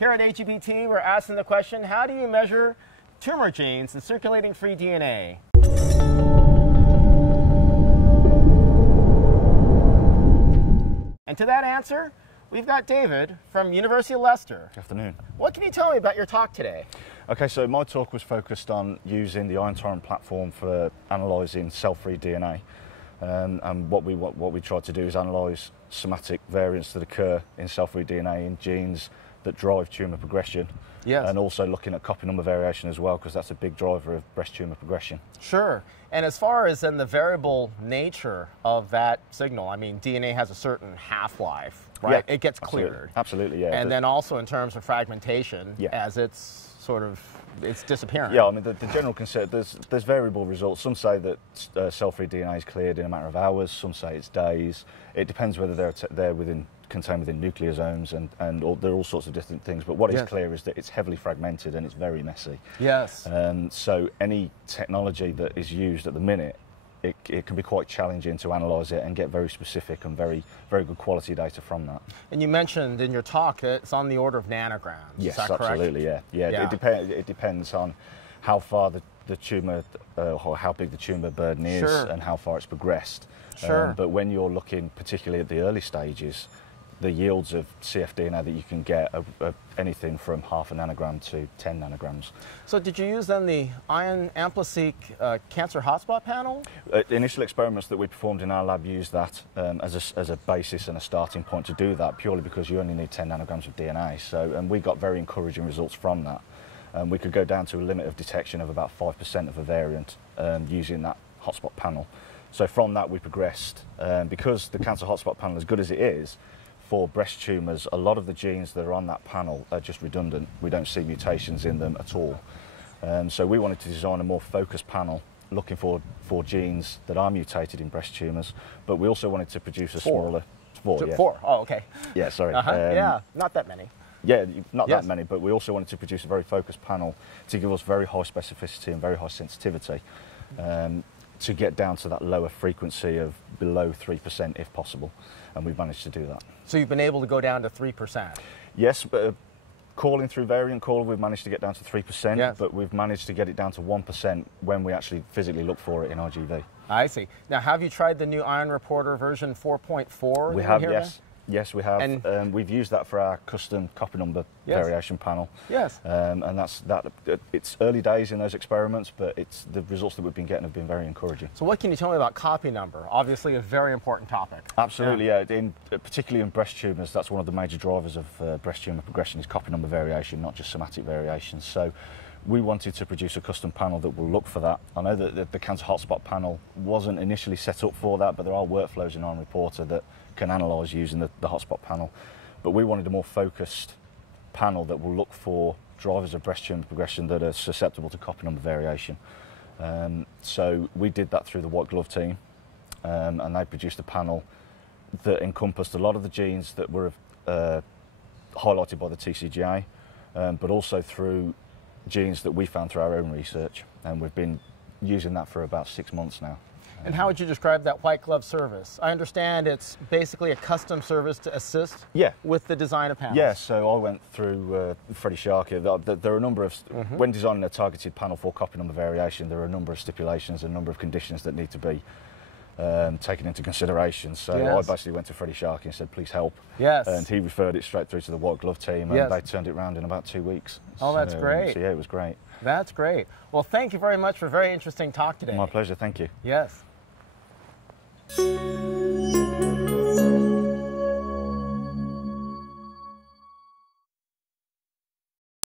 Here at AGBT, we're asking the question, how do you measure tumor genes in circulating free DNA? And to that answer, we've got David from University of Leicester. Good afternoon. What can you tell me about your talk today? Okay, so my talk was focused on using the Ion Torrent platform for analysing cell-free DNA. And what we tried to do is analyse somatic variants that occur in cell-free DNA in genes that drive tumour progression. Yes. And also looking at copy number variation as well, because that's a big driver of breast tumour progression. Sure. And as far as then the variable nature of that signal, I mean, DNA has a certain half-life, right? Yeah, It gets cleared. Absolutely, yeah. And then also in terms of fragmentation, Yeah. as it's sort of, it's disappearing. Yeah, I mean, the general concept, there's variable results. Some say that cell-free DNA is cleared in a matter of hours. Some say it's days. It depends whether they're contained within nucleosomes and there are all sorts of different things. But what is clear is that it's heavily fragmented and it's very messy. Yes. So any technology that is used at the minute, it can be quite challenging to analyse it and get very specific and very good quality data from that. And you mentioned in your talk that it's on the order of nanograms. Yes, is that correct? absolutely, yeah. It depends on how far the tumour, or how big the tumour burden is and how far it's progressed. Sure. But when you're looking particularly at the early stages, the yields of cfDNA that you can get are anything from half a nanogram to 10 nanograms. So did you use then the Ion AmpliSeq cancer hotspot panel? The initial experiments that we performed in our lab used that as a basis and a starting point to do that, purely because you only need 10 nanograms of DNA. So, and we got very encouraging results from that. We could go down to a limit of detection of about 5% of a variant using that hotspot panel. So from that we progressed, because the cancer hotspot panel, as good as it is, for breast tumours, a lot of the genes that are on that panel are just redundant. We don't see mutations in them at all. So we wanted to design a more focused panel looking for genes that are mutated in breast tumours, but we also wanted to produce a smaller... Four, oh, okay. Yeah, sorry. Yeah, not that many. Yeah, not that many, but we also wanted to produce a very focused panel to give us very high specificity and very high sensitivity to get down to that lower frequency of below 3% if possible, and we've managed to do that. So you've been able to go down to 3%? Yes, but calling through variant call, we've managed to get down to 3%, but we've managed to get it down to 1% when we actually physically look for it in RGV. I see. Now, have you tried the new Ion Reporter version 4.4? We have, yes. Yes, we have. And we've used that for our custom copy number variation panel. Yes. And it's early days in those experiments, but the results that we've been getting have been very encouraging. So what can you tell me about copy number? Obviously a very important topic. Absolutely, yeah. Particularly in breast tumours, that's one of the major drivers of breast tumour progression is copy number variation, not just somatic variation. So we wanted to produce a custom panel that will look for that. I know that the cancer hotspot panel wasn't initially set up for that, but there are workflows in Ion Reporter that can analyse using the hotspot panel. But we wanted a more focused panel that will look for drivers of breast tumour progression that are susceptible to copy number variation. So we did that through the white glove team, and they produced a panel that encompassed a lot of the genes that were highlighted by the TCGA, but also through genes that we found through our own research, and we've been using that for about 6 months now. And how would you describe that white glove service? I understand it's basically a custom service to assist with the design of panels. Yeah, so I went through Freddie Sharkey. There are a number of, when designing a targeted panel for copy number variation, there are a number of stipulations, a number of conditions that need to be taken into consideration. So I basically went to Freddie Sharkey and said, please help. Yes. And he referred it straight through to the white glove team, and they turned it around in about 2 weeks. Oh, that's great. So yeah, it was great. That's great. Well, thank you very much for a very interesting talk today. My pleasure, thank you. Yes.